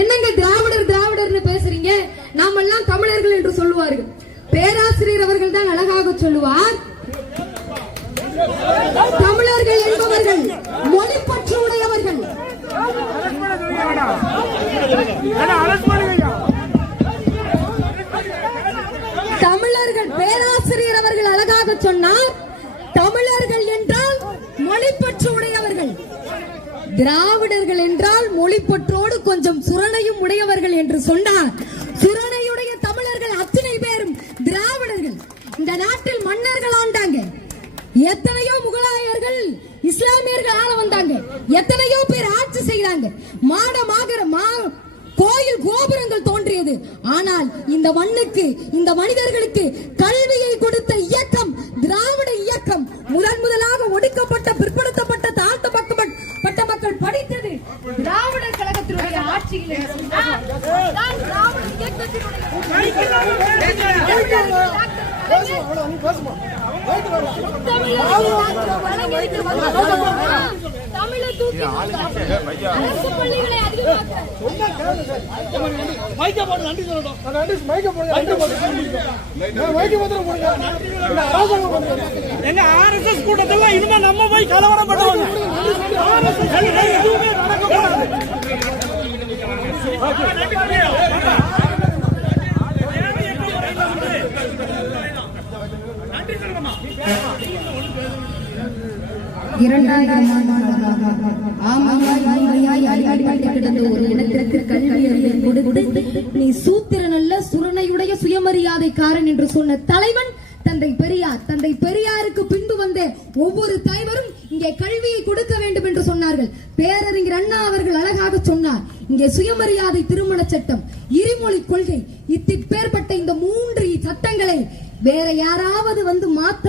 என்னங்க திராவிடர் திராவிடர்னு பேசுறீங்க? நாம் எல்லாம் தமிழர்கள் என்று சொல்லுவார்கள். பேராசிரியர் அவர்கள் தான் அழகாக சொல்லுவார். தமிழர்கள் என்பவர்கள் மொழி உடையவர்கள். தமிழர்கள் பேராசிரியர் அவர்கள் அழகாக சொன்னார். தமிழர்கள் என்றால் மொழி உடையவர்கள். திராவிடர்கள் என்றால் மொழிப்பற்றோடு கொஞ்சம் சுரணையும் உடையவர்கள் என்று சொன்னார் சுரணையுடைய தமிழர்கள் அத்தனை பேரும் திராவிடர்கள். இந்த நாட்டில் மன்னர்கள் ஆண்டாங்க. எத்தனையோ முகலாயர்கள் இஸ்லாமியர்கள் ஆள வந்தாங்க. எத்தனையோ பேர் ஆட்சி செய்தாங்க. மாடமாக மா கோயில் கோபுரங்கள் தோன்றியது. ஆனால் இந்த மண்ணுக்கு இந்த மனிதர்களுக்கு கல்வியை கொடுத்த இயக்கம் திராவிட இயக்கம் முதன் மக்கள் படித்தது திராவிட கழகத்தினுடைய ஆட்சியில் தமிழை தூக்கி அரசு பள்ளிகளை அதிகமாக்க எங்க ஆர்எஸ்எஸ் கூட்டத்தெல்லாம் இனிமே போய் கலவரம் பண்ணுவாங்க எதுவுமே நடக்கக்கூடாது இரண்டாயிரம் ஒரு இடத்திற்கு கல்வி அறிவை கொடுத்து நீ சூத்திரன் அல்ல சுரணையுடைய சுயமரியாதைக்காரன் என்று சொன்ன தலைவன் தந்தை பெரியார் தந்தை பெரியாருக்கு பின்பு வந்த ஒவ்வொரு தலைவரும் இங்கே கல்வியை கொடுக்க வேண்டும் என்று சொன்னார்கள். பேரறிஞர் அண்ணா அவர்கள் அழகாக சொன்னார் இங்கே சுயமரியாதை திருமண சட்டம் இருமொழி கொள்கை இத்திப்பேற்பட்ட இந்த மூன்று சட்டங்களை வேற யாராவது வந்து மாத்த